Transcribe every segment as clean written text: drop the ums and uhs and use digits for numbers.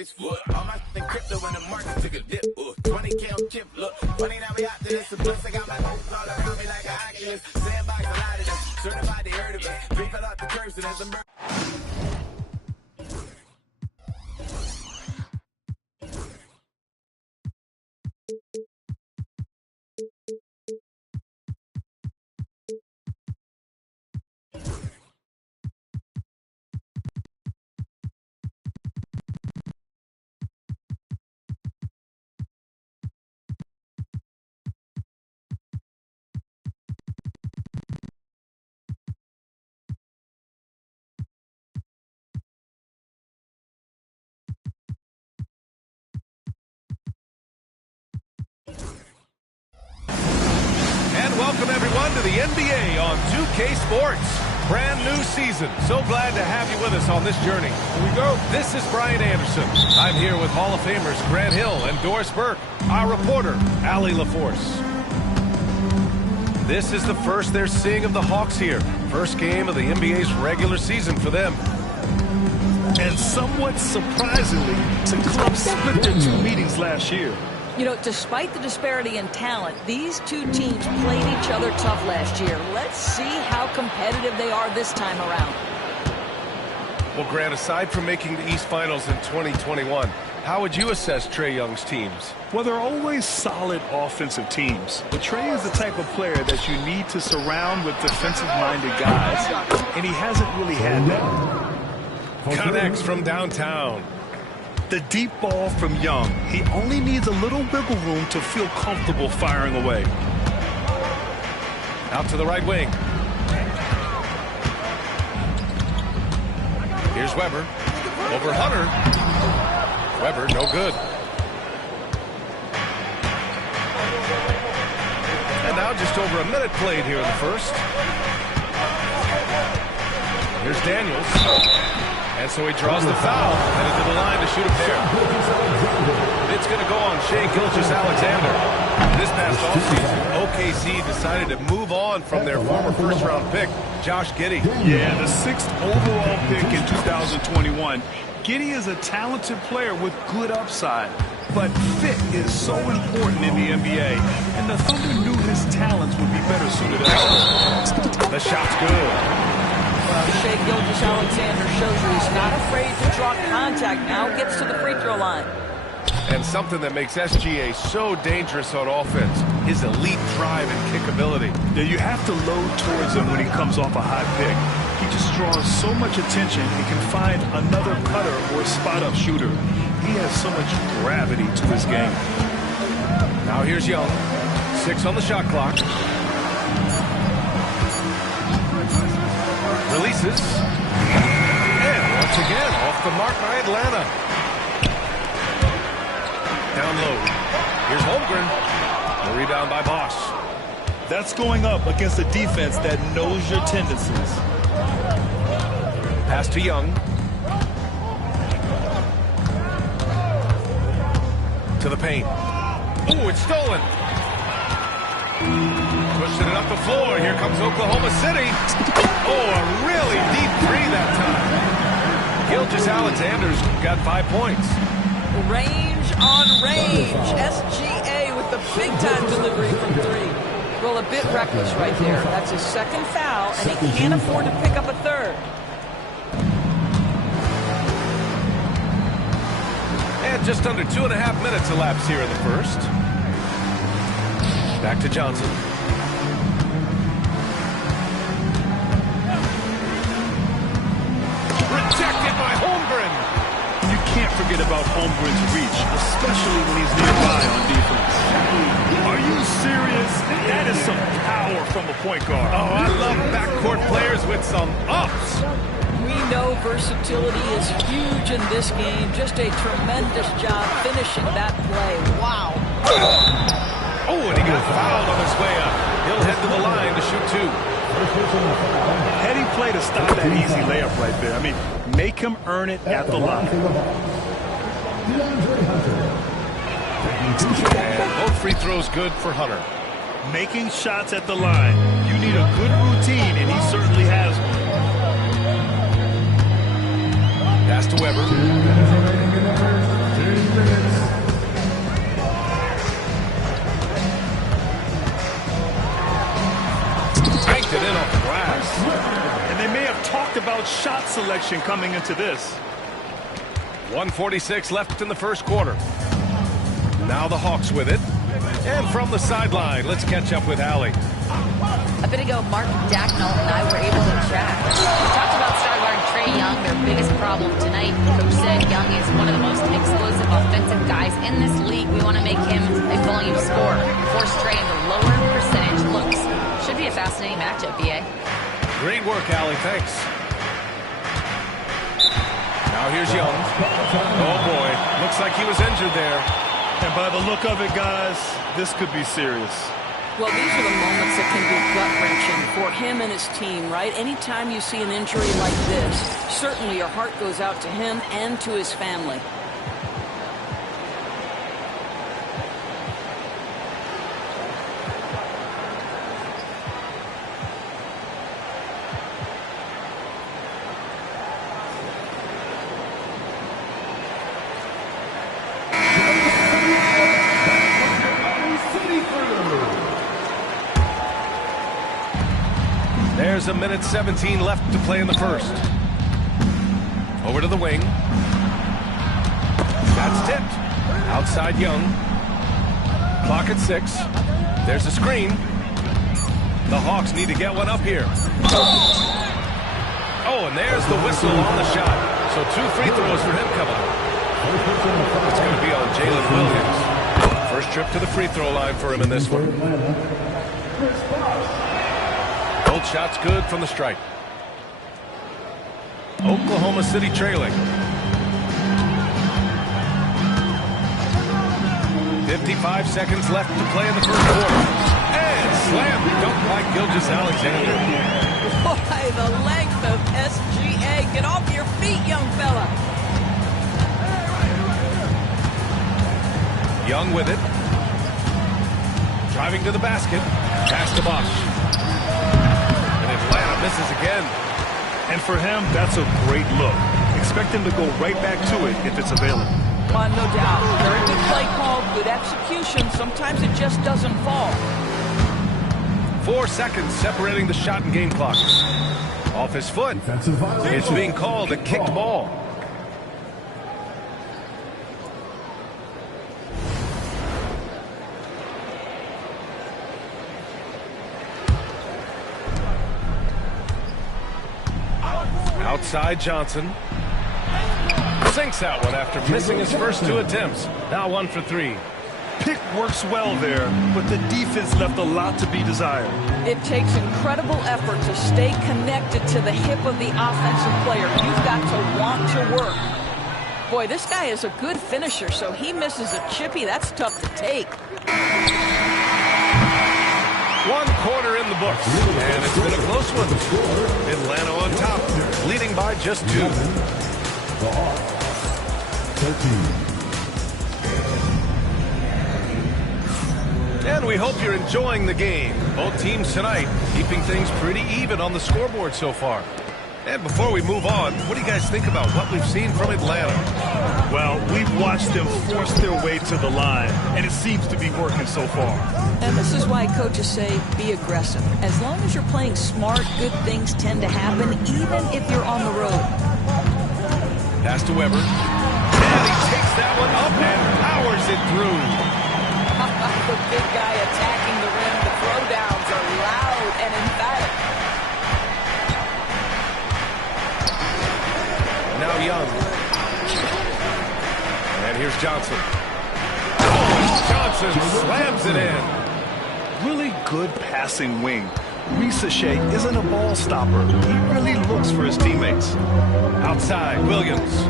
6 foot. All my in crypto when the market took a dip. 20K on chip, look. Funny now we out to this. Plus I got my moves all around me like an Oculus. Sandbox, a lot of them. Certified, they heard of us. Three fell off the curves and there's a murder. Welcome everyone to the NBA on 2K Sports. Brand new season. So glad to have you with us on this journey. Here we go. This is Brian Anderson. I'm here with Hall of Famers Grant Hill and Doris Burke. Our reporter, Allie LaForce. This is the first they're seeing of the Hawks here. First game of the NBA's regular season for them. And somewhat surprisingly, the club split their two meetings last year. You know, despite the disparity in talent, these two teams played each other tough last year. Let's see how competitive they are this time around. Well, Grant, aside from making the East Finals in 2021, how would you assess Trae Young's teams? Well, they're always solid offensive teams. But Trae is the type of player that you need to surround with defensive-minded guys, and he hasn't really had that. Connects from downtown. The deep ball from Young. He only needs a little wiggle room to feel comfortable firing away. Out to the right wing. Here's Weber. Over Hunter. Weber, no good. And now just over a minute played here in the first. Here's Daniels. And so he draws the foul, headed to the line to shoot a pair. It's going to go on Shai Gilgeous-Alexander. This past offseason, OKC decided to move on from their former first-round pick, Josh Giddey. Yeah, the 6th overall pick in 2021. Giddey is a talented player with good upside, but fit is so important in the NBA, and the Thunder knew his talents would be better suited elsewhere. The shot's good. Well, Shai Gilgeous-Alexander shows you he's not afraid to draw contact. Now gets to the free throw line. And something that makes SGA so dangerous on offense, his elite drive and kick ability. Yeah, you have to load towards him when he comes off a high pick. He just draws so much attention and can find another cutter or spot-up shooter. He has so much gravity to his game. Now here's Young. 6 on the shot clock. Releases. And once again, off the mark by Atlanta. Down low. Here's Holmgren. The rebound by Bosch. That's going up against a defense that knows your tendencies. Pass to Young. To the paint. Ooh, it's stolen. Pushing it up the floor. Here comes Oklahoma City. Oh, a really deep three that time. Gilgeous-Alexander's got 5 points. Range on range. SGA with the big-time delivery from 3. Well, a bit reckless right there. That's his 2nd foul, and he can't afford to pick up a 3rd. And just under 2.5 minutes elapsed here in the first. Back to Johnson. Rejected by Holmgren. You can't forget about Holmgren's reach, especially when he's nearby on defense. Are you serious? That is some power from a point guard. Oh, I love backcourt players with some ups. We know versatility is huge in this game. Just a tremendous job finishing that play. Wow. Oh, and he got fouled on his way up. He'll head to the line to shoot 2. Heady play to stop that easy layup right there. I mean, make him earn it at the line. And both free throws good for Hunter. Making shots at the line. You need a good routine, and he certainly has one. Pass to Weber. about shot selection coming into this? 1:46 left in the first quarter. Now the Hawks with it. And from the sideline, let's catch up with Allie. A bit ago, Mark Dacknall and I were able to chat. We talked about star guard Trae Young, their biggest problem tonight. Coach said Young is one of the most explosive offensive guys in this league. We want to make him a volume scorer. Force Trae into lower percentage looks. Should be a fascinating matchup, BA. Great work, Allie. Thanks. Now here's Young. Oh, boy. Looks like he was injured there. And by the look of it, guys, this could be serious. Well, these are the moments that can be gut-wrenching for him and his team, right? Anytime you see an injury like this, certainly your heart goes out to him and to his family. There's a minute 17 left to play in the first. Over to the wing. That's tipped. Outside Young. Clock at 6. There's a screen. The Hawks need to get one up here. Oh, and there's the whistle on the shot. So 2 free throws for him coming up. It's going to be on Jalen Williams. First trip to the free throw line for him in this one. Both shots good from the stripe. Oklahoma City trailing. 55 seconds left to play in the first quarter. And slam dunk by Gilgeous-Alexander. Boy, the length of SGA. Get off your feet, young fella. Young with it. Driving to the basket. Pass to Bosch. Atlanta misses again. And for him, that's a great look. Expect him to go right back to it if it's available. No doubt. Very good play call, good execution. Sometimes it just doesn't fall. 4 seconds separating the shot and game clock. Off his foot. It's being called a kicked ball. Outside Johnson. Sinks that one after missing his first 2 attempts. Now 1 for 3. Pick works well there, but the defense left a lot to be desired. It takes incredible effort to stay connected to the hip of the offensive player. You've got to want to work. Boy, this guy is a good finisher, so he misses a chippy. That's tough to take. 1 quarter in the books, and it's been a close one. Atlanta on top, leading by just 2. The Hawks, 13. And we hope you're enjoying the game. Both teams tonight keeping things pretty even on the scoreboard so far. And before we move on, what do you guys think about what we've seen from Atlanta? Well, we've watched them force their way to the line, and it seems to be working so far. And this is why coaches say be aggressive. As long as you're playing smart, good things tend to happen, even if you're on the road. Pass to Weber. And he takes that one up and powers it through. The big guy attacking the rim. The throwdowns are loud and emphatic. Now Young. And here's Johnson. Oh, Johnson slams it in. Really good passing wing. Reese Shea isn't a ball stopper. He really looks for his teammates. Outside, Williams.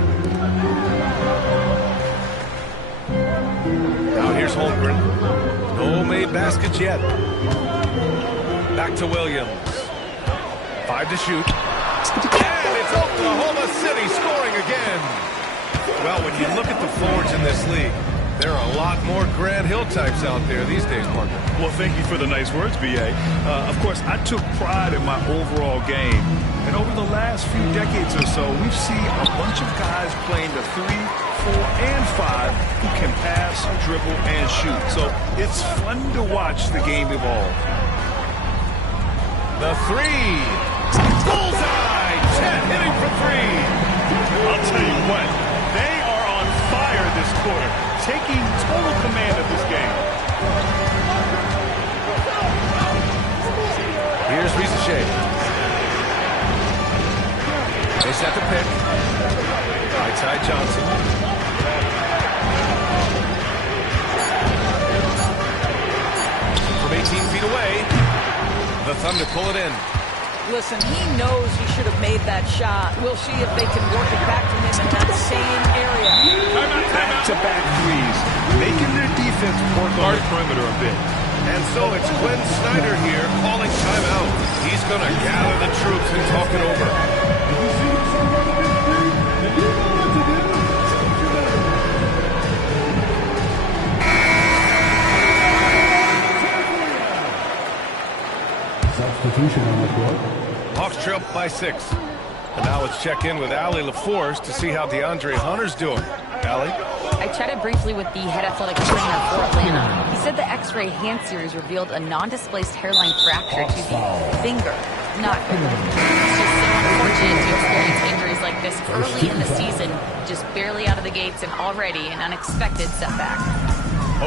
Now here's Holmgren. No made baskets yet. Back to Williams. 5 to shoot. And it's Oklahoma City scoring again. Well, when you look at the forwards in this league, there are a lot more Grant Hill types out there these days, partner. Well, thank you for the nice words, B.A. Of course, I took pride in my overall game. And over the last few decades or so, we've seen a bunch of guys playing the 3, 4, and 5 who can pass, dribble, and shoot. So it's fun to watch the game evolve. The 3. Bullseye! Chet hitting for three. I'll tell you what, they are on fire this quarter, taking total command of this game. Here's Risacher. They set the pick. Right side Johnson. From 18 feet away, the Thunder pull it in. Listen, he knows he should have made that shot. We'll see if they can work it back to him in that same area. Back-to-back threes, making their defense work on the perimeter a bit. And so it's Quinn Snyder here calling timeout. He's going to gather the troops and talk it over. Substitution on the court. Hawks trail up by 6. And now let's check in with Allie LaForce to see how DeAndre Hunter's doing. Allie? I chatted briefly with the head athletic trainer for Atlanta. He said the X-ray hand series revealed a non-displaced hairline fracture to the finger. Not good. It's just so unfortunate to experience injuries like this early in the season, just barely out of the gates and already an unexpected setback.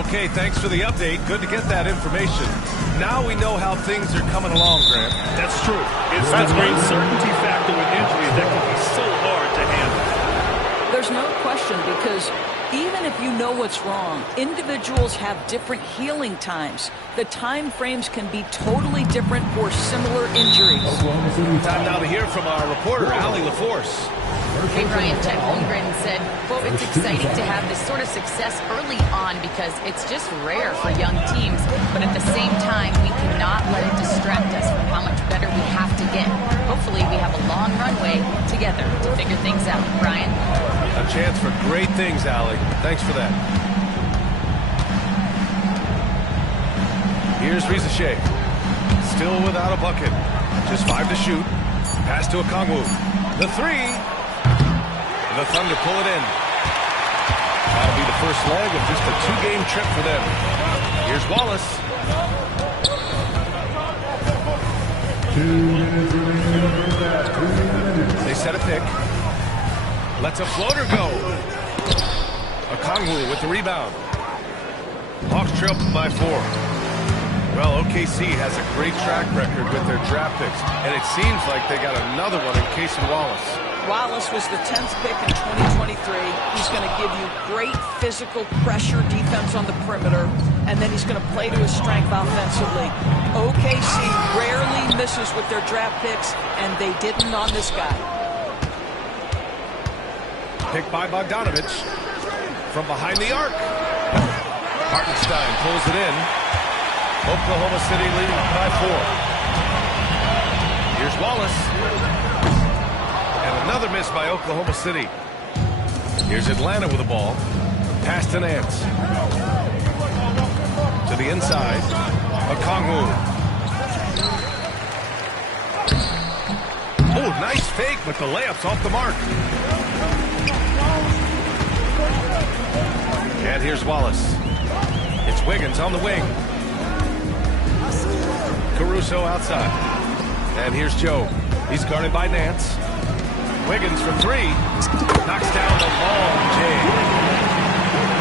Okay, thanks for the update. Good to get that information. Now we know how things are coming along, Grant. That's true. It's the great certainty factor with injuries that can be so hard to handle. There's no question, because even if you know what's wrong, individuals have different healing times. The time frames can be totally different for similar injuries. Time now to hear from our reporter, Allie LaForce. Hey, Brian, Chet Holmgren said, quote, "It's exciting to have this sort of success early on because it's just rare for young teams. But at the same time, we cannot let it distract us from how much better we have to get. Hopefully, we have a long runway together to figure things out." Brian? A chance for great things, Allie. Thanks for that. Here's Risacher. Still without a bucket. Just 5 to shoot. Pass to Okongwu. The three. The Thunder pull it in. That'll be the first leg of just a 2-game trip for them. Here's Wallace. 2 minutes remaining. They set a pick. Lets a floater go. Okongwu with the rebound. Hawks trail by 4. Well, OKC has a great track record with their draft picks, and it seems like they got another one in Cason Wallace. Wallace was the 10th pick in 2023. He's going to give you great physical pressure defense on the perimeter, and then he's going to play to his strength offensively. OKC rarely misses with their draft picks, and they didn't on this guy. Picked by Bogdanovich from behind the arc. Hartenstein pulls it in. Oklahoma City leading by 4. Here's Wallace. And another miss by Oklahoma City. Here's Atlanta with the ball. Pass to Nance. To the inside. Okongwu. Oh, nice fake, but the layup's off the mark. And here's Wallace. It's Wiggins on the wing. Caruso outside. And here's Joe. He's guarded by Nance. Wiggins for 3. Knocks down the long J.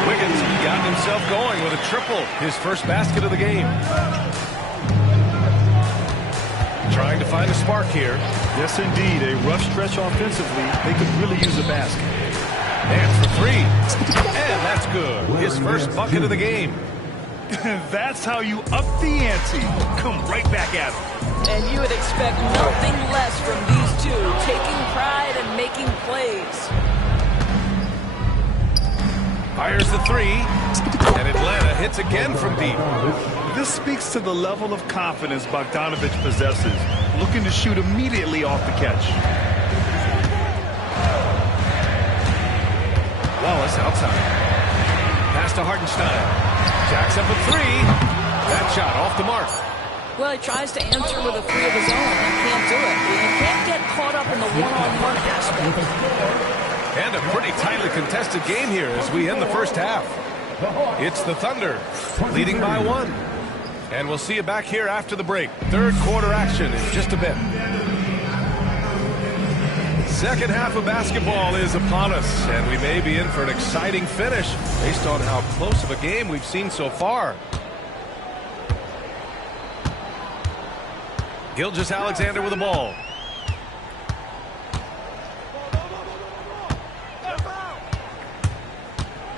Wiggins got himself going with a triple. His first basket of the game. Trying to find a spark here. Yes, indeed. A rough stretch offensively. They could really use a basket. Nance for 3. And that's good. His first bucket of the game. That's how you up the ante. Come right back at him. And you would expect nothing less from these two, taking pride and making plays. Fires the 3. And Atlanta hits again from deep. This speaks to the level of confidence Bogdanovich possesses, looking to shoot immediately off the catch. Wallace outside. Pass to Hartenstein. Jacks up a 3. That shot off the mark. Well, he tries to answer with a 3 of his own and can't do it. You can't get caught up in the one-on-one aspect. And a pretty tightly contested game here as we end the first half. It's the Thunder leading by 1. And we'll see you back here after the break. Third quarter action in just a bit. Second half of basketball is upon us, and we may be in for an exciting finish based on how close of a game we've seen so far. Gilgeous-Alexander with the ball.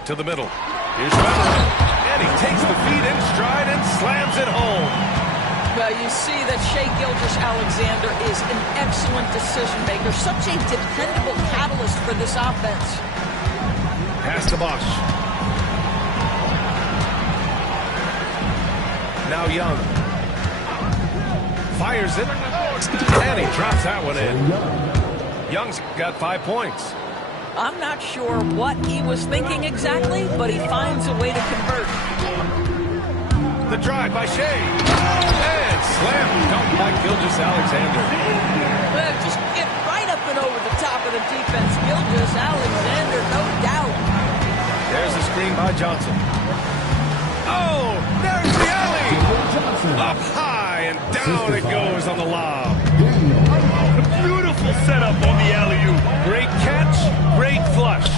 To the middle. Here's Weber, and he takes the feed in stride and slams it home. Well, you see that Shai Gilgeous-Alexander is an excellent decision maker, such a dependable catalyst for this offense. Pass to Bosch. Now Young. Fires it, and he drops that one in. Young's got 5 points. I'm not sure what he was thinking exactly, but he finds a way to convert. The drive by Shai. And slam dunk by Gilgeous-Alexander. Well, just get right up and over the top of the defense. Gilgeous-Alexander, no doubt. There's the screen by Johnson. Oh, there's the alley. Up high and down it goes on the lob. Beautiful setup on the alley-oop. Great catch, great flush.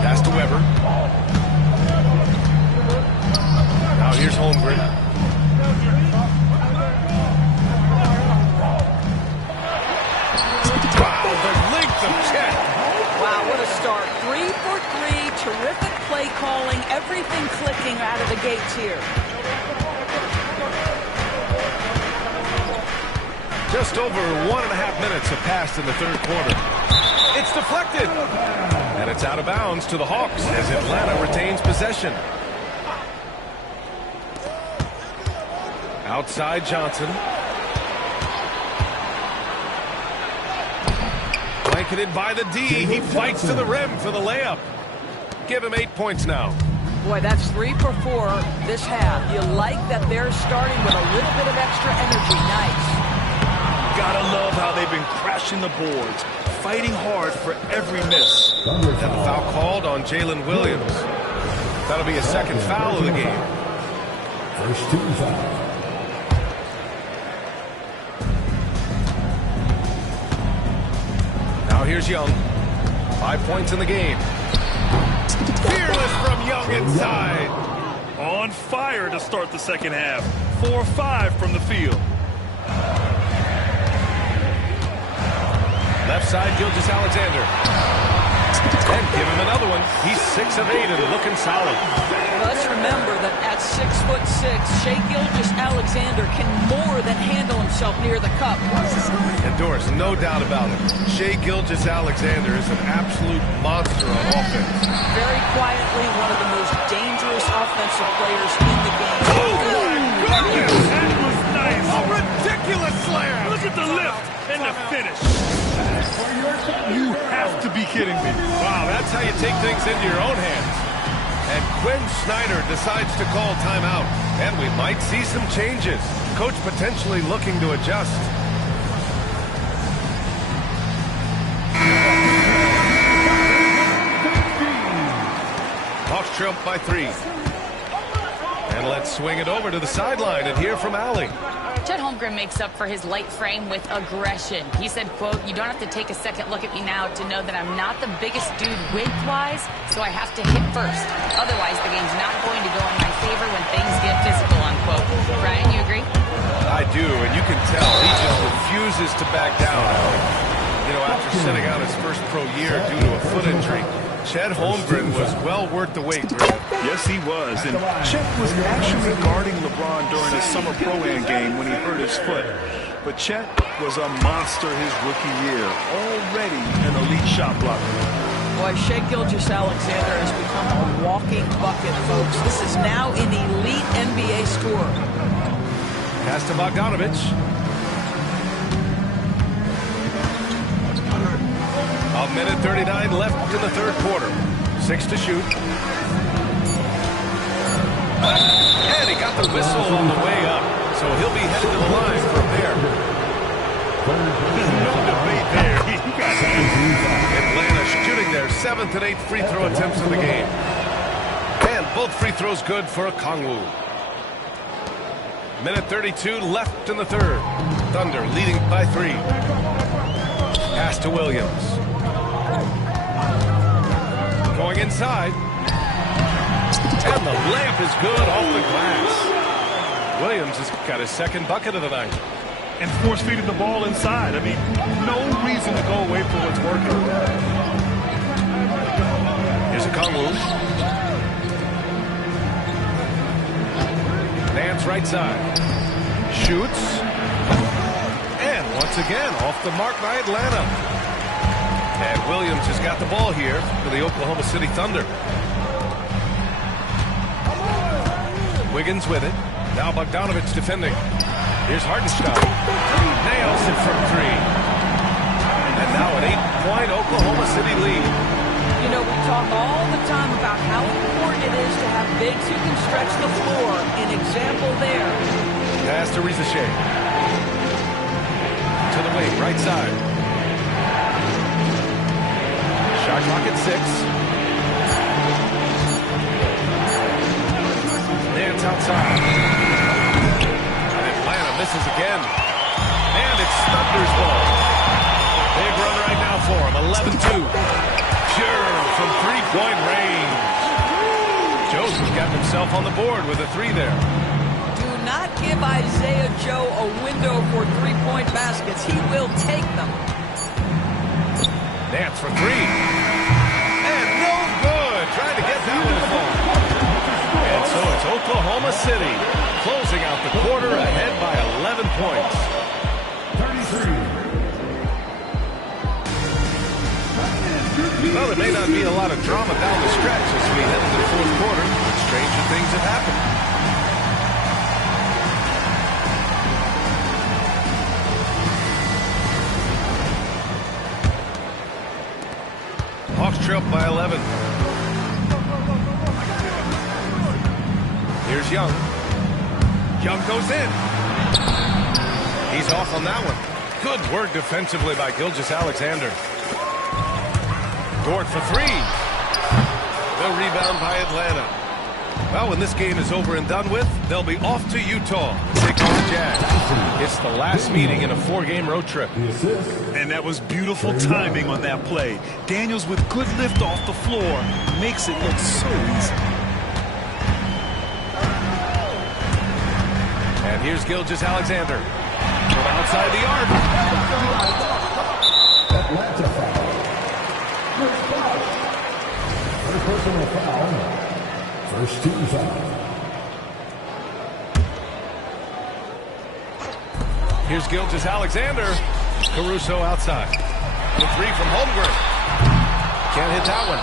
Pass to Weber. Now here's Holmgren. Wow, the length of Chet. Wow, what a start. 3 for 3, terrific play calling, everything clicking out of the gates here. Just over 1.5 minutes have passed in the third quarter. It's deflected. And it's out of bounds to the Hawks as Atlanta retains possession. Outside Johnson. Blanketed by the D. He fights to the rim for the layup. Give him 8 points now. Boy, that's 3 for 4 this half. You like that they're starting with a little bit of extra energy. Nice. Gotta love how they've been crashing the boards, fighting hard for every miss. And the foul called on Jalen Williams. That'll be a second foul of the game. First team foul. Now here's Young. 5 points in the game. Fearless from Young inside. On fire to start the second half. 4-5 from the field. Left side, Gilgeous-Alexander. And give him another one. He's 6 of 8 and looking solid. Let's remember that at 6'6", Shai Gilgeous-Alexander can more than handle himself near the cup. And Doris, no doubt about it, Shai Gilgeous-Alexander is an absolute monster on offense. Very quietly, one of the most dangerous offensive players in the game. Oh, my goodness! That was nice. A ridiculous slam! Look at the lift and the finish. You have to be kidding me. Wow, that's how you take things into your own hands. And Quinn Snyder decides to call timeout. And we might see some changes. Coach potentially looking to adjust. Hawks trump by 3. And let's swing it over to the sideline and hear from Allie. Chet Holmgren makes up for his light frame with aggression. He said, quote, "You don't have to take a second look at me now to know that I'm not the biggest dude width-wise, so I have to hit first. Otherwise, the game's not going to go in my favor when things get physical," unquote. Brian, you agree? I do, and you can tell he just refuses to back down. You know, after sitting out his first pro year due to a foot injury, Chet Holmgren was well worth the wait, Griffin. Yes, he was. And Chet was actually guarding LeBron during a summer Pro-Am game when he hurt his foot. But Chet was a monster his rookie year, already an elite shot blocker. Boy, Shai Gilgeous-Alexander has become a walking bucket, folks. This is now an elite NBA scorer. Pass to Bogdanovich. A minute 39 left in the third quarter. 6 to shoot. And he got the whistle on the way up, so he'll be headed to the line for a pair. No debate there. You got it. Atlanta shooting their 7th and 8th free throw attempts of the game. And both free throws good for Okongwu. Minute 32 left in the third. Thunder leading by 3. Pass Pass to Williams. Going inside. And the layup is good off the glass. Williams has got his second bucket of the night. And force-feeding the ball inside. I mean, no reason to go away from what's working. Here's a Kongwu. Nance right side. Shoots. And once again, off the mark by Atlanta. And Williams has got the ball here for the Oklahoma City Thunder. Wiggins with it. Now Bogdanovich defending. Here's Hartenstein. Nails it from three. And now an 8-point Oklahoma City lead. You know, we talk all the time about how important it is to have bigs who can stretch the floor. An example there. Pass to Rizachet. To the wing, right side. Shot clock at 6. Nance outside. And Atlanta misses again. And it's Thunder's ball. Big run right now for him. 11-2. Pure from three-point range. Jones has gotten himself on the board with a 3 there. Do not give Isaiah Joe a window for three-point baskets. He will take them. Nance for 3. And no good. Trying to get that one to fall. And so it's Oklahoma City closing out the quarter ahead by 11 points. 33. Well, there may not be a lot of drama down the stretch as we head into the fourth quarter. Stranger things have happened. Hawks trail by 11. Here's Young. Young goes in. He's off on that one. Good work defensively by Gilgeous-Alexander. Dort for 3. The rebound by Atlanta. Well, when this game is over and done with, they'll be off to Utah to take on the Jazz. It's the last meeting in a 4-game road trip. And that was beautiful timing on that play. Daniels with good lift off the floor makes it look so easy. And here's Gilgeous-Alexander from outside the arc. Atlanta foul. First personal foul. First team foul. Here's Gilgeous-Alexander. Caruso outside. The 3 from Holmgren. Can't hit that one.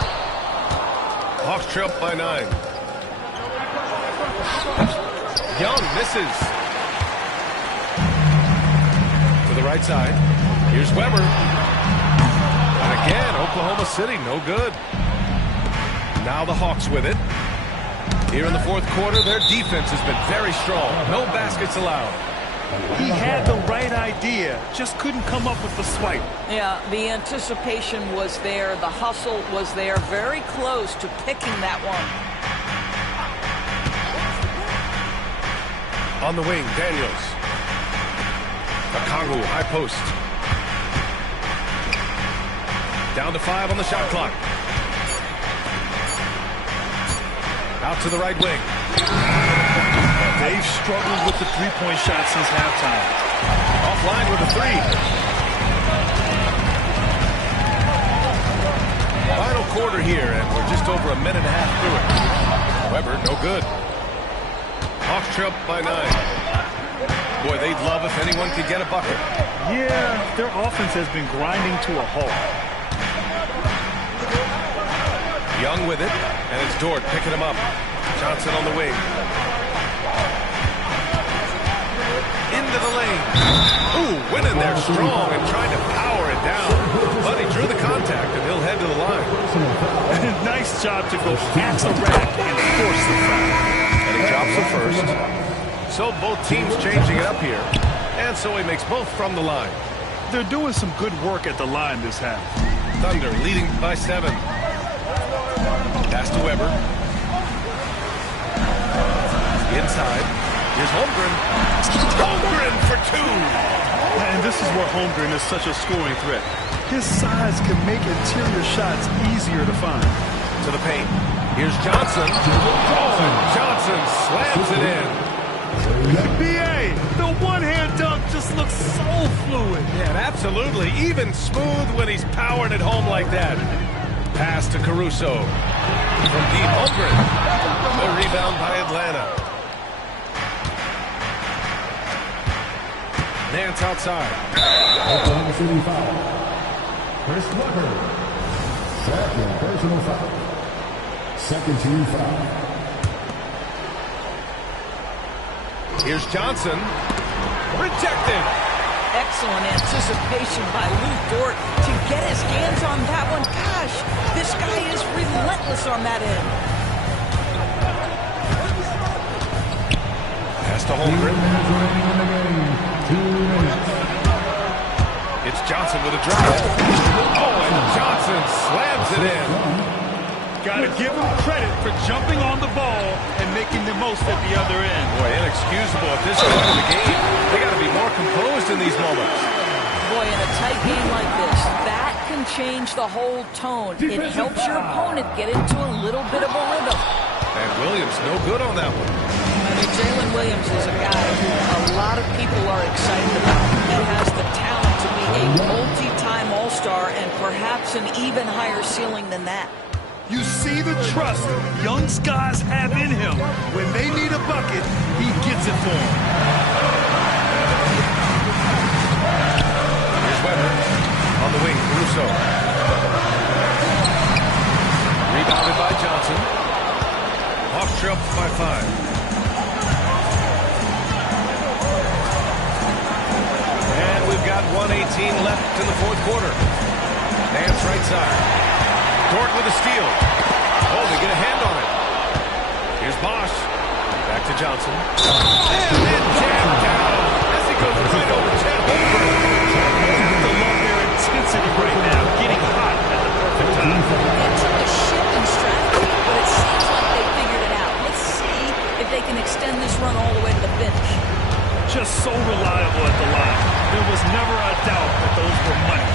Hawks trail by 9. Young misses. To the right side. Here's Weber. And again, Oklahoma City, no good. Now the Hawks with it. Here in the fourth quarter, their defense has been very strong. No baskets allowed. He had the right idea, just couldn't come up with the swipe. Yeah, the anticipation was there. The hustle was there. Very close to picking that one. On the wing, Daniels. Okongwu, high post. Down to 5 on the shot clock. Out to the right wing. They've struggled with the three-point shot since halftime. Offline with a 3. Final quarter here, and we're just over a minute and a half through it. Weber, no good. Hawks trail by 9. Boy, they'd love if anyone could get a bucket. Yeah, their offense has been grinding to a halt. Young with it, and it's Dort picking him up. Johnson on the wing. Into the lane. Ooh, went in there strong and trying to power it down. But he drew the contact, and he'll head to the line. Nice job to go at the rack and force the foul. And he drops the first. So both teams changing it up here. And so he makes both from the line. They're doing some good work at the line this half. Thunder leading by 7. Pass to Weber. Inside. Here's Holmgren. Holmgren for two. And this is where Holmgren is such a scoring threat. His size can make interior shots easier to find. To the paint. Here's Johnson. Oh, and Johnson slams it in. BA, the one-hand dunk just looks so fluid. Yeah, absolutely. Even smooth when he's powering it home like that. Pass to Caruso. From deep, Holmgren. The rebound by Atlanta. Nance outside. Oklahoma City foul. Chris Webber. Second personal foul. Second team foul. Here's Johnson. Rejected. Excellent anticipation by Lou Dort to get his hands on that one. Gosh, this guy is relentless on that end. Pass to Holmgren. It's Johnson with a drive. Oh, and Johnson slams it in. Gotta give him credit for jumping on the ball and making the most at the other end. Boy, inexcusable at this point in the game. They gotta be more composed in these moments. Boy, in a tight game like this, that can change the whole tone. It helps your opponent get into a little bit of a rhythm. And Williams, no good on that one. I mean, Jalen Williams is a guy who a lot of people are excited about. He has the talent to be a multi-time All-Star and perhaps an even higher ceiling than that. You see the trust young Skies have in him. When they need a bucket, he gets it for them. Here's Webber. On the wing, Caruso. Rebounded by Johnson. Hawks are up by 5. And we've got 1:18 left in the fourth quarter. Nance right side. Dort with a steal. Oh, they get a hand on it. Here's Bosch. Back to Johnson. And then jammed down as he goes right over Chet Holmgren. They love their intensity right now, getting hot at the perfect time. It took a shift in strategy, but it seems like they figured it out. Let's see if they can extend this run all the way to the finish. Just so reliable at the line. There was never a doubt that those were money.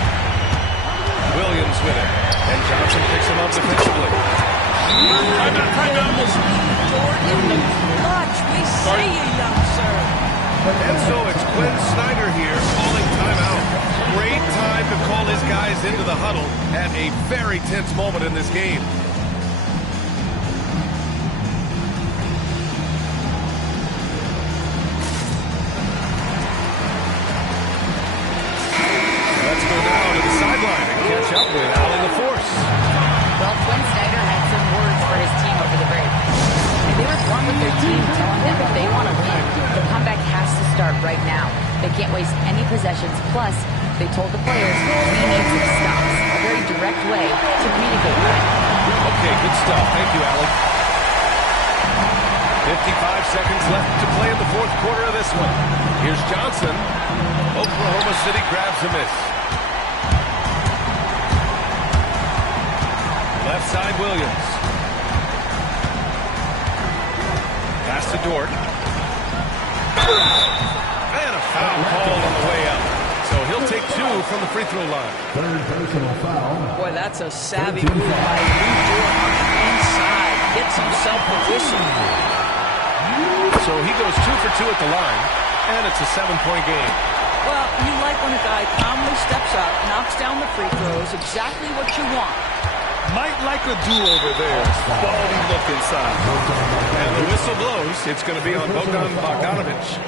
Williams with it. And Johnson picks him up defensively. Timeout. Much. We say you, young sir. And so it's Quinn Snyder here calling timeout. Great time to call his guys into the huddle at a very tense moment in this game. Let's go down to the sideline and catch up with Allie LaForce. Well, Quinn Snyder had some words for his team over the break. They were blunt with their team, telling them if they want to win, the comeback has to start right now. They can't waste any possessions. Plus, they told the players, we need some stops. A very direct way to communicate with them. Okay, good stuff. Thank you, Allie. 55 seconds left to play in the fourth quarter of this one. Here's Johnson. Oklahoma City grabs a miss. Left side, Williams. Pass to Dort. And a foul called on the way out. So he'll take 2 from the free throw line. Third personal foul. Boy, that's a savvy move by Lou Dort on the inside. Gets himself positioned. So he goes 2 for 2 at the line, and it's a 7-point game. Well, you like when a guy calmly steps up, knocks down the free throws, exactly what you want. Might like a do-over there. Quality look inside. And the whistle blows. It's going to be on Bogdan Bogdanovic.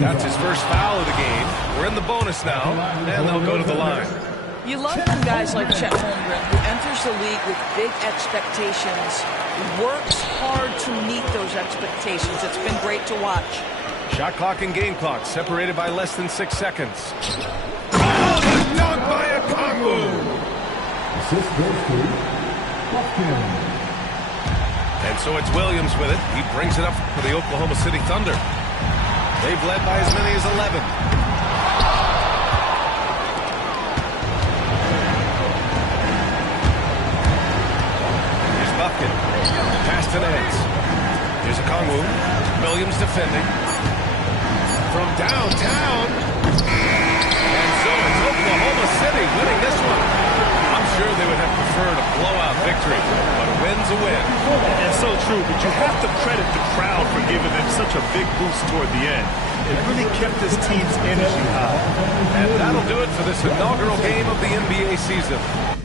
That's his first foul of the game. We're in the bonus now, and they'll go to the line. You love when guys like Chet Holmgren, who enters the league with big expectations, works hard to meet those expectations. It's been great to watch. Shot clock and game clock separated by less than 6 seconds. Oh, the dunk by Okongwu! Assist goes to Buffkin. And so it's Williams with it. He brings it up for the Oklahoma City Thunder. They've led by as many as 11. Here's Buffkin. Pass to Nance. Here's Okongwu. Williams defending. from downtown. And so it's Oklahoma City winning this one. I'm sure they would have preferred a blowout victory, but a win's a win. And so true, but you have to credit the crowd for giving them such a big boost toward the end. It really kept this team's energy high. And that'll do it for this inaugural game of the NBA season.